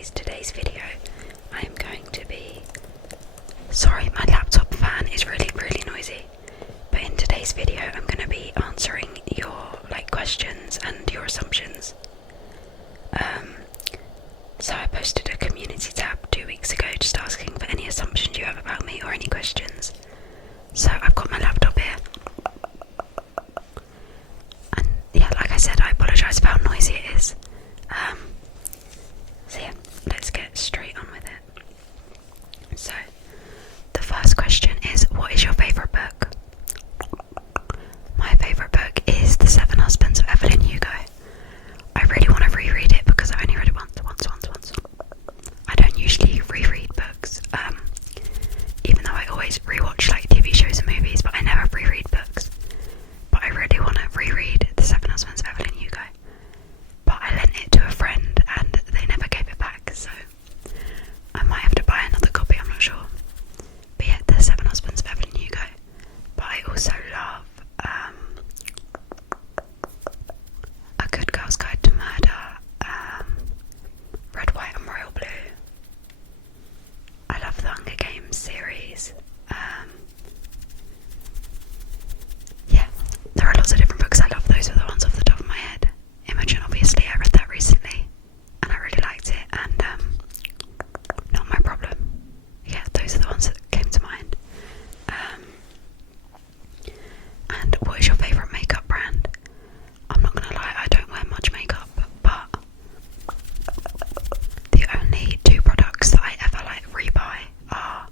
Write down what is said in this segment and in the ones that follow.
today's video, I am going to be... Sorry, my laptop fan is really noisy. But in today's video, I'm going to be answering your questions and your assumptions. So I posted a community tab 2 weeks ago just asking for any assumptions you have about me or any questions. So I've got my laptop here. And yeah, like I said, I apologise for how noisy it is. So yeah, let's get straight on with it. So, the first question is, what is your favourite book? My favourite book is The Seven Husbands of Evelyn Hugo. I really want to reread it because I've only read it once. I don't usually reread books, even though I always rewatch TV shows and movies, but I never reread books. But I really want to reread The Seven Husbands of Evelyn Hugo. But I lent it to a friend and they never gave it back, so I might have to buy another copy, I'm not sure. But yeah, The Seven Husbands of Evelyn Hugo. But I also love A Good Girl's Guide to Murder, Red, White and Royal Blue. I love the Hunger Games series. Yeah, there are lots of different books I love. Those are the ones off the top of my head. Imogen, obviously, I read that recently and I really liked it, and Not My Problem. Yeah, those are the ones that came to mind. And what is your favourite makeup brand? I'm not gonna lie, I don't wear much makeup, but the only 2 products that I ever rebuy are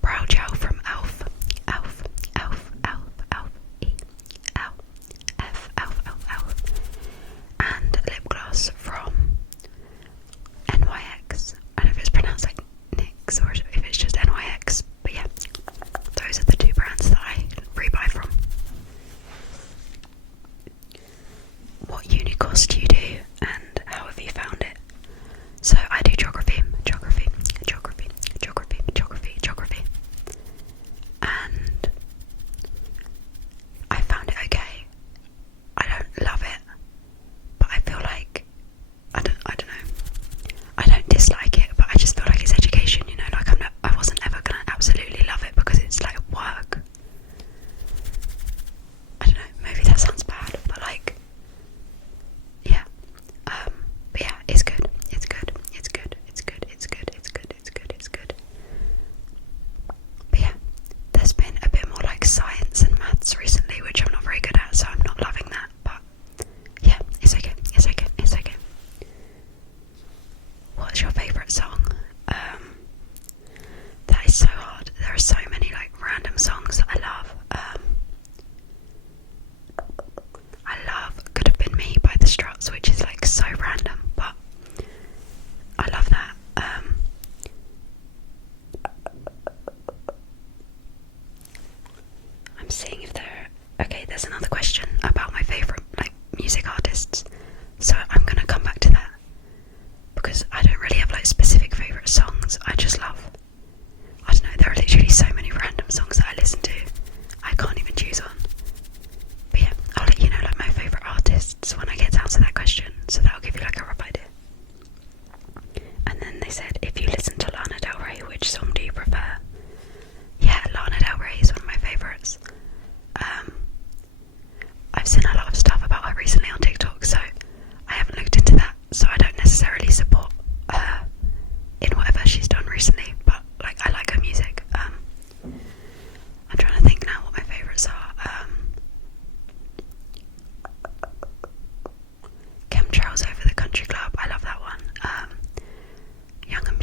brow gel from Elf, and lip gloss from NYX. I don't know if it's pronounced like NYX or if it's just NYX, but yeah, those are the 2 brands that I rebuy from. What uni course do you do and how have you found it? So I do geography, and I found it okay. I don't love it, but I feel like I don't know. I don't dislike it, but I just feel like it's education, you know. I wasn't ever gonna absolutely love it because it's like work. I don't know. Maybe that sounds bad, but yeah. But yeah, it's good. But yeah, there's been a bit more science and maths recently, which I'm not very good at, so I'm not loving that. But yeah, it's okay. What's your favourite song? That is so hard. There are so many random songs that I love. I love Could Have Been Me by The Struts, which is so random, but I love that. I'm seeing if there's another question about my favourite music artists, so I'm gonna come back to that because I don't really have specific favourite songs. I just love, I don't know, there are literally so many random songs that I listen to I can't even choose one. But yeah, I'll let you know my favourite artists when I get down to that question, so that'll give you a rough idea. And then they said, if you listen to Lana Del Rey, which song do you prefer? Yeah, Lana Del Rey is one of my favourites. I've seen a lot of stuff about her recently on TikTok, so I haven't looked into that, so I don't necessarily support her in whatever she's done recently, but I like her music. I'm trying to think now what my favourites are. Chemtrails Over the Country Club, I love that one. Young and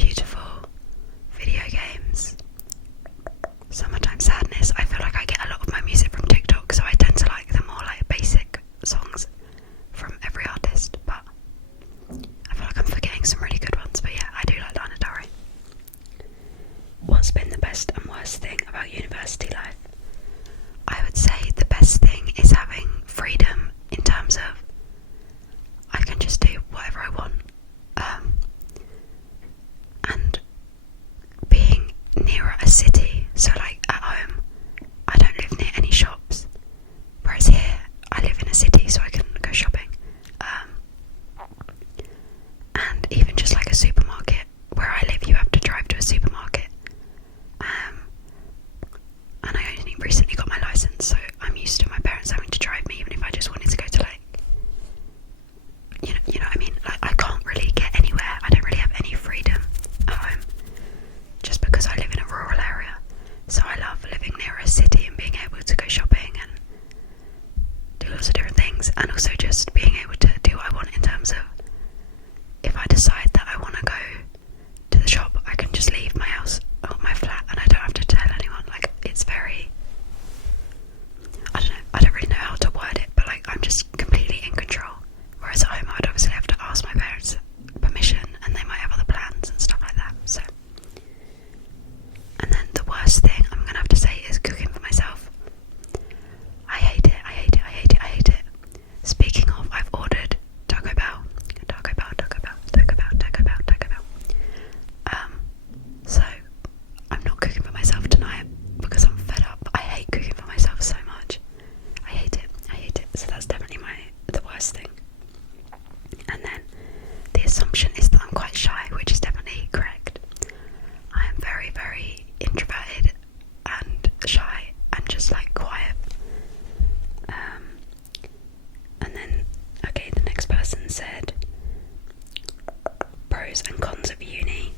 pros and cons of uni.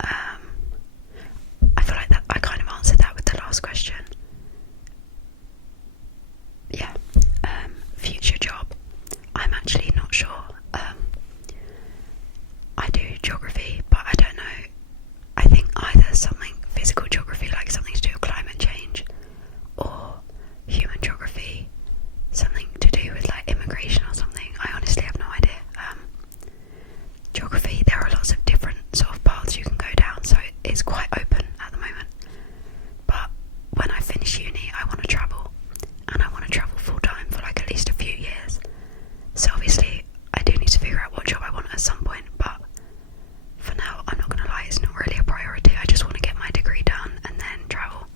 I feel like that I kind of answered that with the last question. Yeah. Future job. I'm actually not sure. I do geography, but I don't know. I think either something physical geography, like something to do with climate change, or human geography, something to do with like immigration or something. I honestly have no idea. Geography, there are lots of different sort of paths you can go down, so it's quite open at the moment. But when I finish uni, I want to travel, and I want to travel full time for like at least a few years. So obviously I do need to figure out what job I want at some point, but for now, I'm not gonna lie, it's not really a priority. I just want to get my degree done and then travel.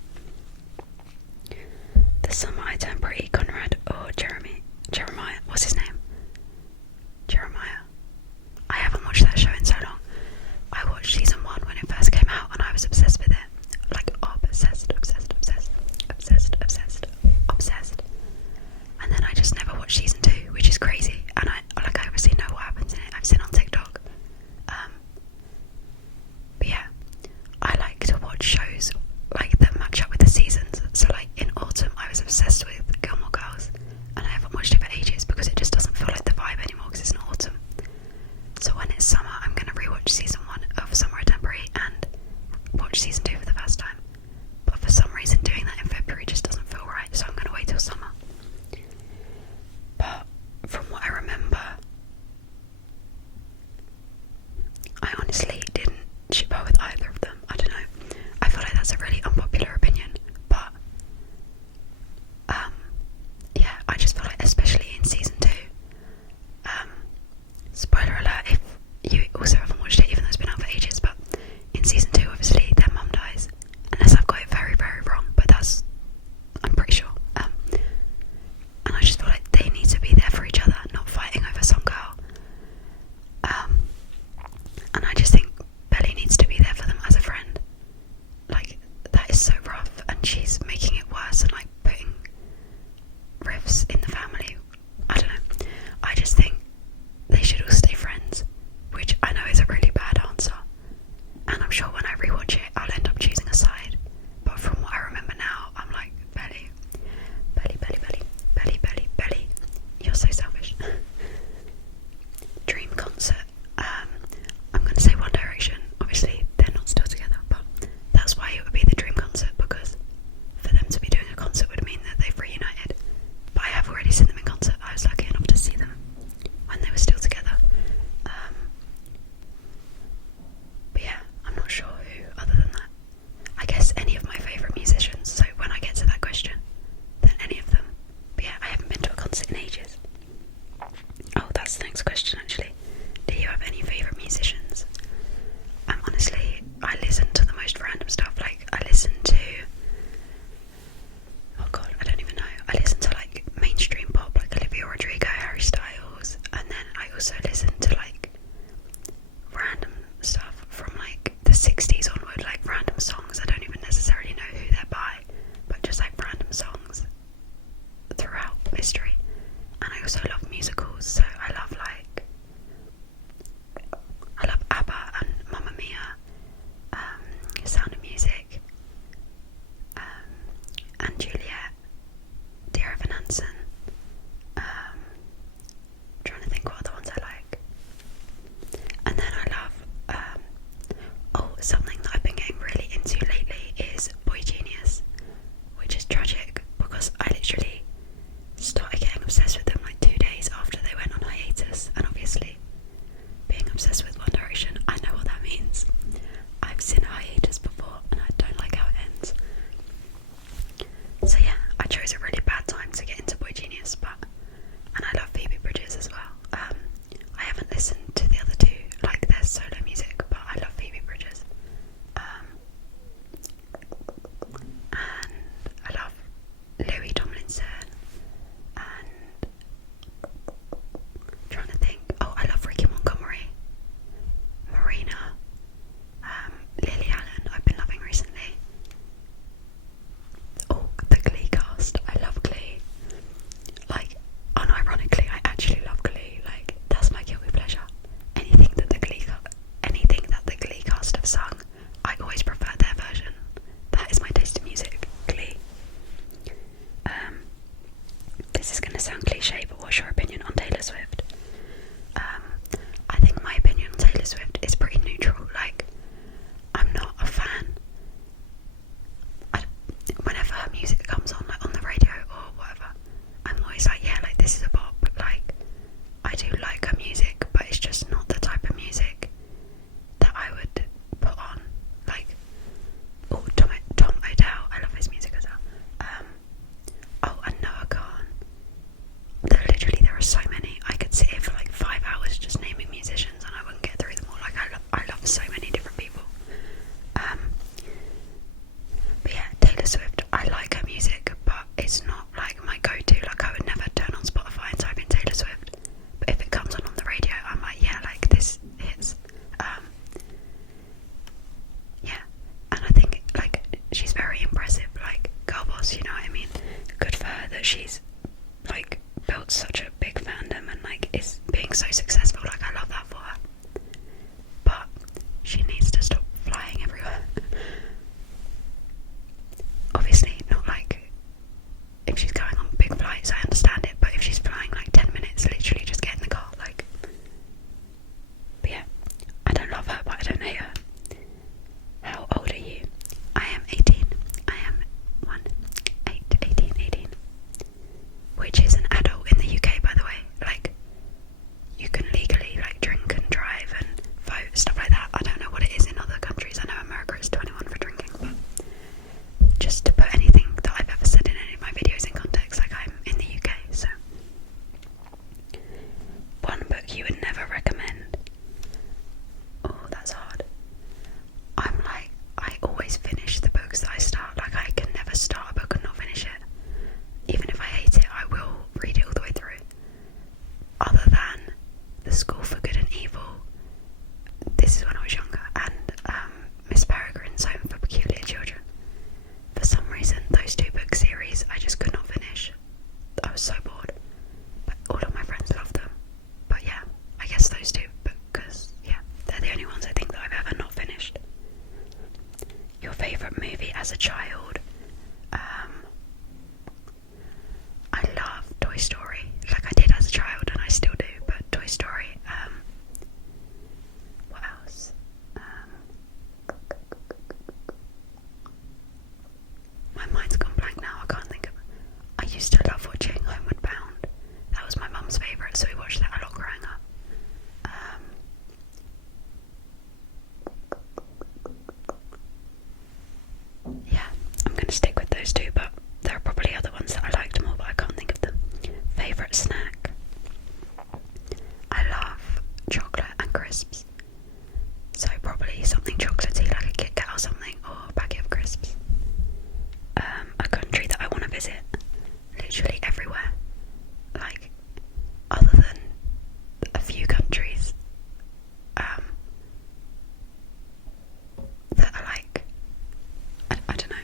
The summer I turned pretty, Conrad or Jeremiah, what's his name? Jeremiah. I haven't watched that show in so long. I watched season 1 when it first came out and I was obsessed with it. Like obsessed. And then I just never watched season 2, which is crazy. And I obviously know what happens in it. I've seen on TikTok. But yeah, I like to watch shows like that match up with the seasons. So like in autumn, I was obsessed with Gilmore Girls, and I haven't watched it for ages because it just doesn't feel like the vibe anymore because it's not autumn. So when it's summer, I'm gonna rewatch season 1 of Summer I Turned Pretty and watch season 2 for the first time. But for some reason, doing that in February just doesn't feel right, so I'm gonna wait till summer. But from what I remember, I honestly didn't ship her with either of them. I don't know. I feel like that's a really unpopular opinion, but yeah, I just feel like, especially in season 2, spoiler alert if you also haven't watched it, even though it's been out for ages, but in season 2, obviously their mum dies, unless I've got it very, very wrong, but that's, I'm pretty sure. And I just feel like they need to be there for each other, not fighting over some girl. And I just think Belly needs to be there for them as a friend. Like, that is so rough, and she's making it worse and like putting rifts in the family. I don't know. I just think they should all stay friends, which I know is a really bad answer. And I'm sure when I rewatch it, I'll end up choosing a side. But from what I remember now, I'm like, Belly. You're so selfish. Dream concert. I'm going to say One Direction. Obviously, they're not still together, but that's why it would be the dream concert, because for them to be doing a concert would mean that they've reunited. But I have already seen them in concert. I was lucky enough to see them when they were still together. But yeah, I'm not sure who other than that. I guess any of my favourite musicians, so when I get to that question, then any of them. But yeah, I haven't been to a concert in ages. Oh, that's the next question actually. Do you have any favourite musicians? Honestly, I listen to the most random stuff. Like, I listen to, oh god, I don't even know. I listen to like mainstream pop, like Olivia Rodrigo, Harry Styles, and then I also listen to like random stuff from like the 60s onward, like random songs. I don't even necessarily know who they're by, but just like random songs throughout history. And I also love musicals, so I love ABBA and Mamma Mia, Sound of Music, and Juliet, Dear Evan Hansen. Trying to think what other ones I like. And then I love, something that I've been getting really into lately is Boy Genius, which is tragic because I literally started getting obsessed with them like 2 days after they went on hiatus, and obviously being obsessed with One Direction, I know what that means. I've seen a hiatus before and I don't like how it ends. So yeah, I chose a really bad time to get into Boy Genius, and I love Phoebe Bridgers as well. I haven't listened to the other two, like their solo music, but I love Phoebe Bridgers. favourite movie as a child? I love Toy Story. Like I did as a child and I still do, but Toy Story. What else? My mind's gone blank now, I can't think of it. I used to love watching Homeward Bound. That was my mum's favourite, so we watched that a lot growing up. Yeah, I'm going to stick with those two, but there are probably other ones that I liked more, but I can't think of them. Favourite snack? I love chocolate and crisps. So probably something chocolatey like a Kit Kat or something, or a packet of crisps. A country that I want to visit, literally everywhere. Like, other than a few countries that are like, I don't know.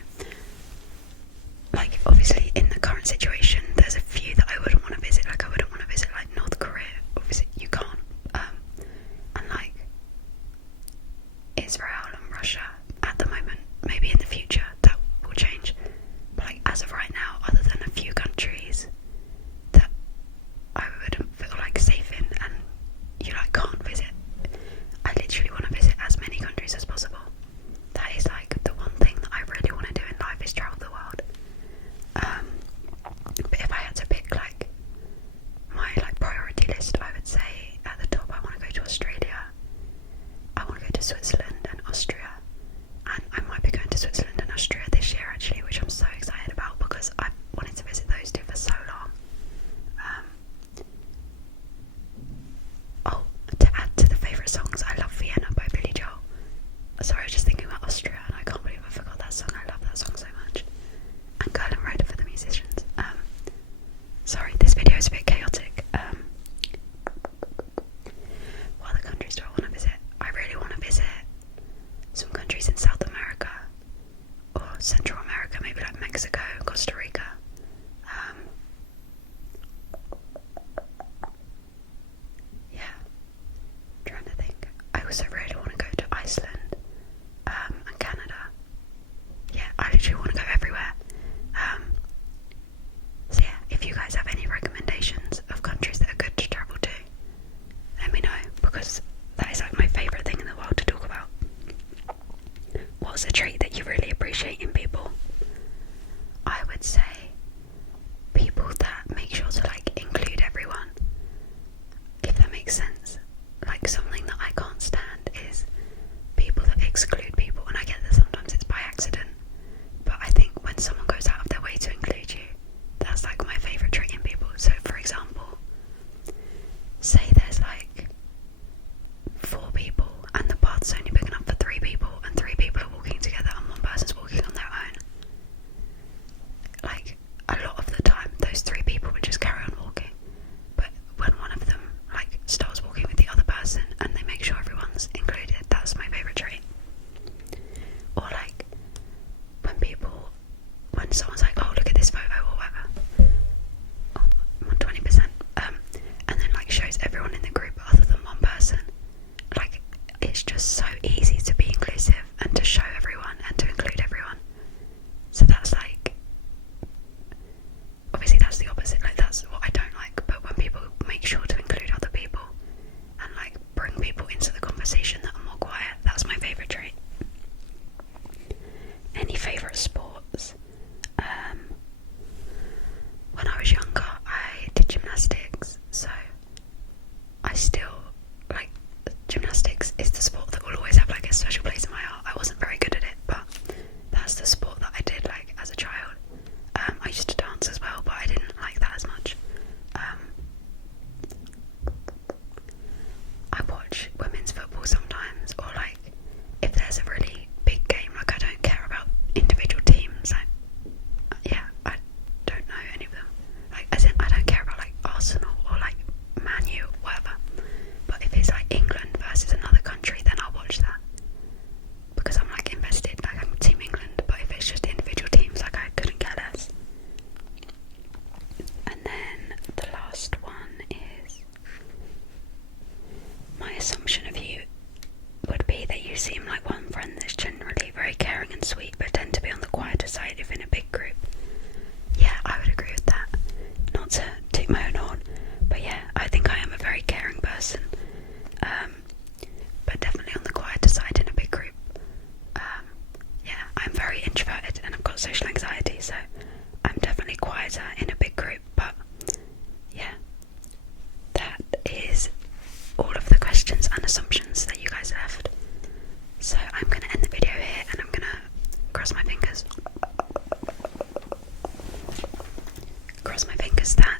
Like, obviously in the current situation, there's a few that I wouldn't want to visit. Like, I wouldn't want to visit like North Korea. Obviously, you can't. And like Israel and Russia at the moment. Maybe in the future that will change. But like as of right now, other than a few countries that I wouldn't feel like safe in, and you like can't visit, I literally want to visit as many countries as possible. That is like the one thing that I really want to do in life, is travel the world. But if I had to pick like my like priority list, I would say at the top I want to go to Australia, I want to go to Switzerland and Austria, and I might be going to Switzerland and Austria this year actually, which I'm so excited about because I've wanted to visit those two for so long. Oh, to add to the favourite songs, I love Vienna by Billy Joel. Sorry, I was just thinking about Austria and I can't believe I forgot that song. I love that song so much. And Girl and Rider for the musicians. Sorry, this video is a bit chaotic. What other countries do I want to visit? I really want to visit some countries in South America or Central America, maybe like Mexico, Costa Rica. Yeah, I'm trying to think. I also really want to go to Iceland and Canada. Yeah, I literally want to go everywhere. So yeah, if you guys have any recommendations of countries that are good to travel to, let me know, because that is like my favourite thing in the world to talk about. What's a trait that you really appreciate in people? I would say people that make sure to like include everyone, if that makes sense. Like something that I can't stand is people that exclude people, and I get that sometimes it's by accident, but I think when someone goes out of their way to include you, that's like my favourite trait in people. So for example, say there's like 4 people and the path's only big enough for 3 people and 3 people are walking together. is all of the questions and assumptions that you guys left. So I'm going to end the video here, and I'm going to cross my fingers that